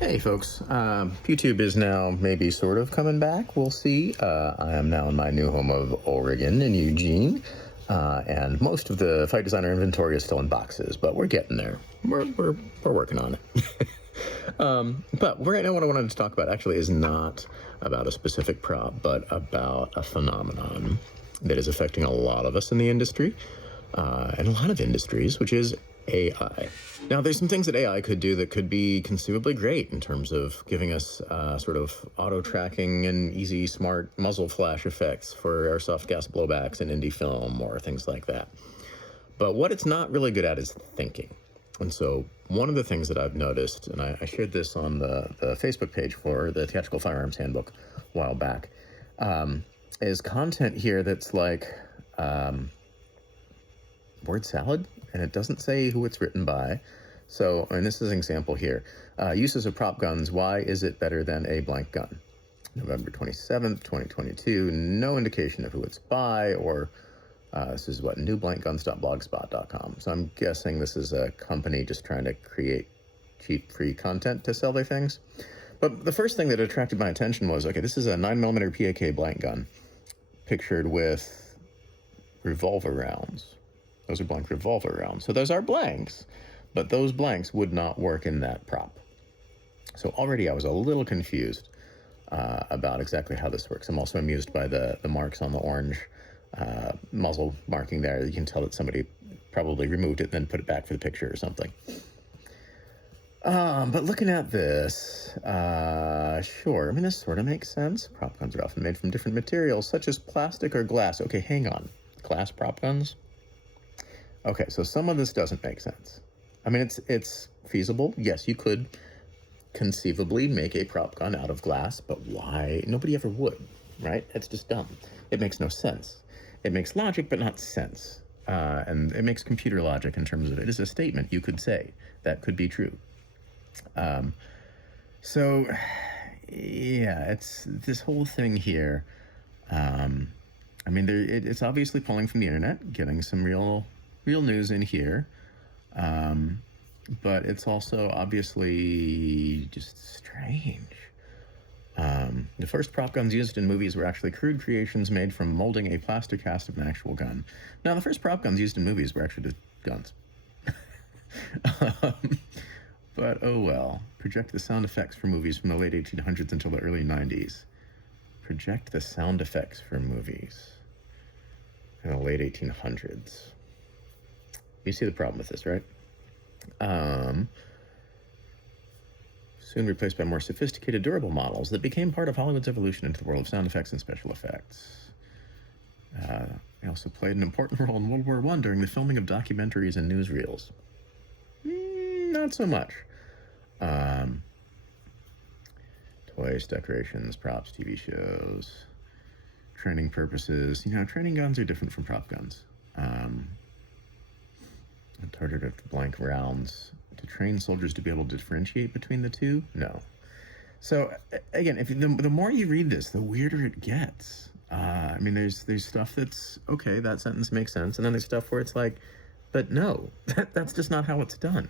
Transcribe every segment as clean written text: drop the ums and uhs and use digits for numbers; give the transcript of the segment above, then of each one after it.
Hey folks, YouTube is now maybe sort of coming back. We'll see. I am now in my new home of Oregon in Eugene, and most of the Fight Designer inventory is still in boxes, but we're getting there. We're working on it. But right now what I wanted to talk about actually is not about a specific prop, but about a phenomenon that is affecting a lot of us in the industry, and a lot of industries, which is AI. Now, there's some things that AI could do that could be conceivably great in terms of giving us sort of auto-tracking and easy, smart muzzle flash effects for airsoft gas blowbacks in indie film or things like that. But what it's not really good at is thinking. And so one of the things that I've noticed, and I shared this on the Facebook page for the Theatrical Firearms Handbook a while back, is content here that's like word salad, and it doesn't say who it's written by. So, and this is an example here. Uses of prop guns, why is it better than a blank gun? November 27th, 2022, no indication of who it's by, or this is what, newblankguns.blogspot.com. So I'm guessing this is a company just trying to create cheap, free content to sell their things. But the first thing that attracted my attention was, okay, this is a 9mm PAK blank gun, pictured with revolver rounds. Those are blank revolver rounds. So those are blanks, but those blanks would not work in that prop. So already I was a little confused about exactly how this works. I'm also amused by the marks on the orange muzzle marking there. You can tell that somebody probably removed it, then put it back for the picture or something. But looking at this, sure. I mean, this sort of makes sense. Prop guns are often made from different materials, such as plastic or glass. Okay, hang on. Glass prop guns? Okay, so some of this doesn't make sense. I mean, it's feasible. Yes, you could conceivably make a prop gun out of glass, but why? Nobody ever would, right? It's just dumb. It makes no sense. It makes logic, but not sense. And it makes computer logic in terms of it is a statement you could say that could be true. So, yeah, it's this whole thing here. I mean, it's obviously pulling from the internet, getting some real news in here, but it's also obviously just strange. The first prop guns used in movies were actually crude creations made from molding a plaster cast of an actual gun. Now, the first prop guns used in movies were actually just guns. But oh well. Project the sound effects for movies from the late 1800s until the early 90s. Project the sound effects for movies in the late 1800s. You see the problem with this, right? Soon replaced by more sophisticated, durable models that became part of Hollywood's evolution into the world of sound effects and special effects. They also played an important role in World War I during the filming of documentaries and newsreels. Not so much. Toys, decorations, props, TV shows, training purposes. You know, training guns are different from prop guns. Targeted blank rounds to train soldiers to be able to differentiate between the two? No. So again, the more you read this, the weirder it gets. I mean, there's stuff that's okay, that sentence makes sense, and then there's stuff where it's like, but no, that's just not how it's done.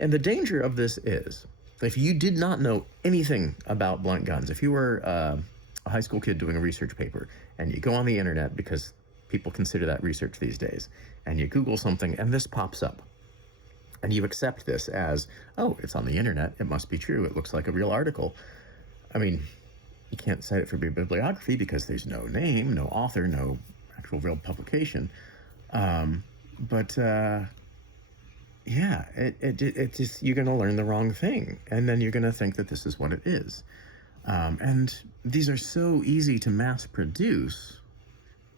And the danger of this is, if you did not know anything about blank guns, if you were a high school kid doing a research paper, and you go on the internet, because people consider that research these days, and you Google something and this pops up, and you accept this as, oh, it's on the internet, it must be true, it looks like a real article. I mean, you can't cite it for bibliography because there's no name, no author, no actual real publication. Yeah, it just, you're going to learn the wrong thing, and then you're going to think that this is what it is. And these are so easy to mass produce.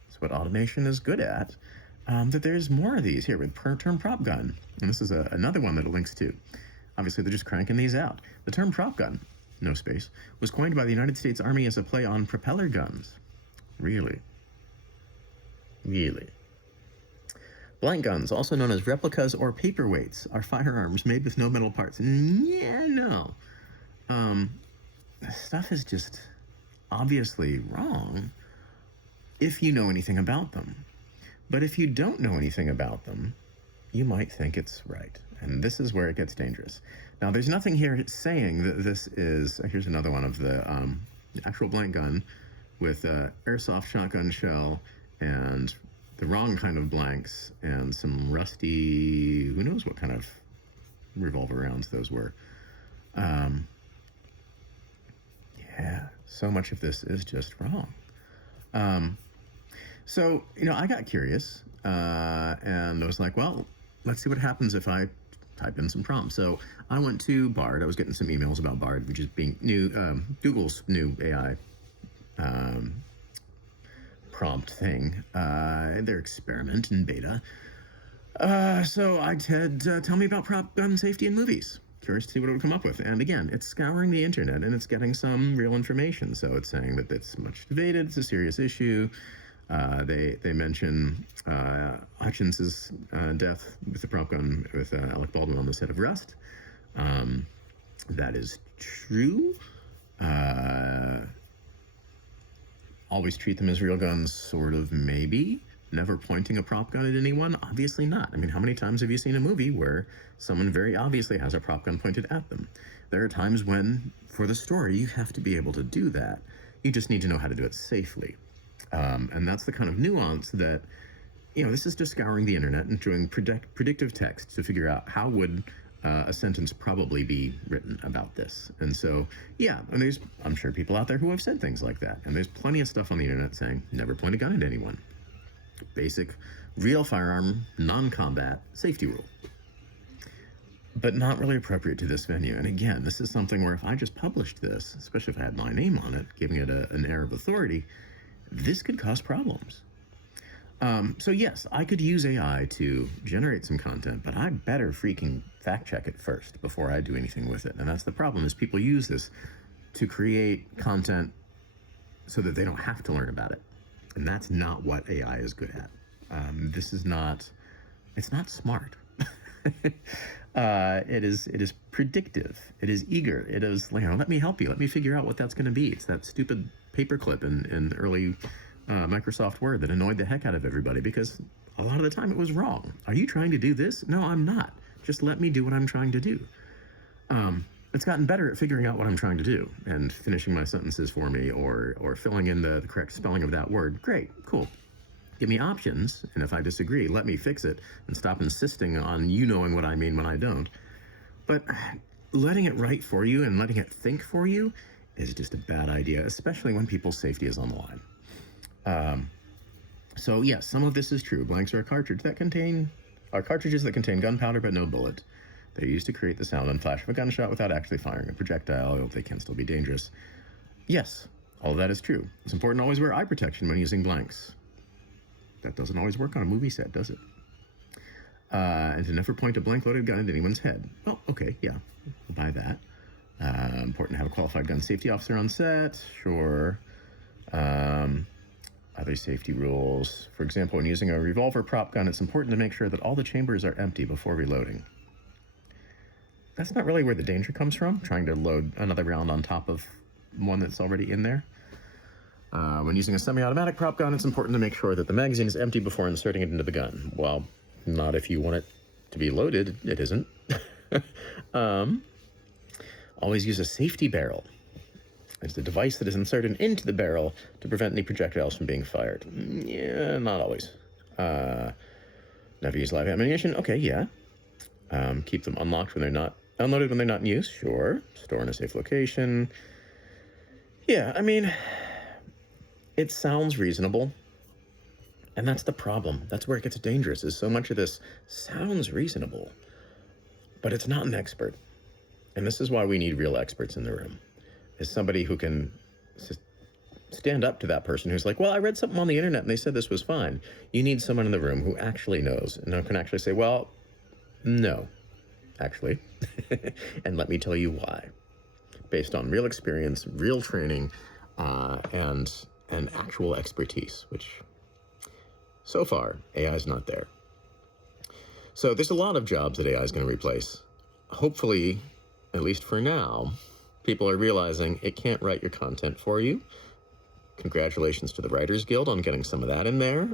It's what automation is good at. That there's more of these here with term prop gun. And this is another one that it links to. Obviously, they're just cranking these out. The term prop gun, no space, was coined by the United States Army as a play on propeller guns. Really? Really? Blank guns, also known as replicas or paperweights, are firearms made with no metal parts. Yeah, no. This stuff is just obviously wrong if you know anything about them. But if you don't know anything about them, you might think it's right. And this is where it gets dangerous. Now, there's nothing here saying that this is, here's another one of the actual blank gun with airsoft shotgun shell and the wrong kind of blanks and some rusty, who knows what kind of revolver rounds those were. Yeah, so much of this is just wrong. So, I got curious, and I was like, well, let's see what happens if I type in some prompts. So I went to Bard. I was getting some emails about Bard, which is being new, Google's new AI prompt thing, their experiment in beta. So I said, tell me about prop gun safety in movies. Curious to see what it would come up with. And again, it's scouring the internet and it's getting some real information. So it's saying that it's much debated, it's a serious issue. They mention Hutchins's death with the prop gun with Alec Baldwin on the set of Rust. That is true. Always treat them as real guns, sort of, maybe. Never pointing a prop gun at anyone? Obviously not. I mean, how many times have you seen a movie where someone very obviously has a prop gun pointed at them? There are times when, for the story, you have to be able to do that. You just need to know how to do it safely. And that's the kind of nuance that, this is just scouring the internet and doing predictive text to figure out how would a sentence probably be written about this. And so, yeah, and I'm sure people out there who have said things like that. And there's plenty of stuff on the internet saying, never point a gun at anyone. Basic, real firearm, non-combat safety rule. But not really appropriate to this venue. And again, this is something where if I just published this, especially if I had my name on it, giving it an air of authority, this could cause problems. So yes, I could use AI to generate some content, but I better freaking fact check it first before I do anything with it. And that's the problem, is people use this to create content so that they don't have to learn about it. And that's not what AI is good at. It's not smart. It is predictive. It is eager. It is, let me help you. Let me figure out what that's going to be. It's that stupid paperclip in early Microsoft Word that annoyed the heck out of everybody because a lot of the time it was wrong. Are you trying to do this? No, I'm not. Just let me do what I'm trying to do. It's gotten better at figuring out what I'm trying to do and finishing my sentences for me or filling in the correct spelling of that word. Great, cool. Give me options, and if I disagree, let me fix it and stop insisting on you knowing what I mean when I don't. But letting it write for you and letting it think for you is just a bad idea, especially when people's safety is on the line. So yes, some of this is true. Blanks are cartridges that contain gunpowder but no bullet. They're used to create the sound and flash of a gunshot without actually firing a projectile. They can still be dangerous. Yes, all of that is true. It's important to always wear eye protection when using blanks. That doesn't always work on a movie set, does it? And to never point a blank-loaded gun at anyone's head. Well, okay, yeah, we'll buy that. Important to have a qualified gun safety officer on set, sure. Other safety rules. For example, when using a revolver prop gun, it's important to make sure that all the chambers are empty before reloading. That's not really where the danger comes from, trying to load another round on top of one that's already in there. When using a semi-automatic prop gun, it's important to make sure that the magazine is empty before inserting it into the gun. Well, not if you want it to be loaded, it isn't. Always use a safety barrel. It's the device that is inserted into the barrel to prevent any projectiles from being fired. Yeah, not always. Never use live ammunition. Okay, yeah. Keep them unlocked when they're not unloaded when they're not in use. Sure. Store in a safe location. Yeah, I mean, it sounds reasonable. And that's the problem. That's where it gets dangerous, is so much of this sounds reasonable, but it's not an expert. And this is why we need real experts in the room, is somebody who can stand up to that person who's like, well, I read something on the internet and they said this was fine. You need someone in the room who actually knows and who can actually say, well, no, actually. And let me tell you why. Based on real experience, real training, and actual expertise, which so far, AI is not there. So there's a lot of jobs that AI is going to replace. Hopefully, at least for now, people are realizing it can't write your content for you. Congratulations to the Writers Guild on getting some of that in there,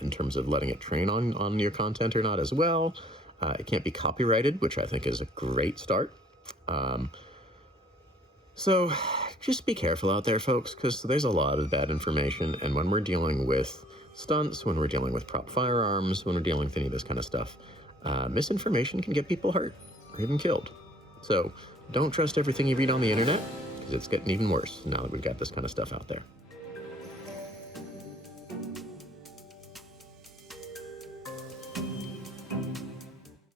in terms of letting it train on your content or not as well. It can't be copyrighted, which I think is a great start. So just be careful out there, folks, because there's a lot of bad information. And when we're dealing with stunts, when we're dealing with prop firearms, when we're dealing with any of this kind of stuff, misinformation can get people hurt or even killed. So don't trust everything you read on the internet, because it's getting even worse now that we've got this kind of stuff out there.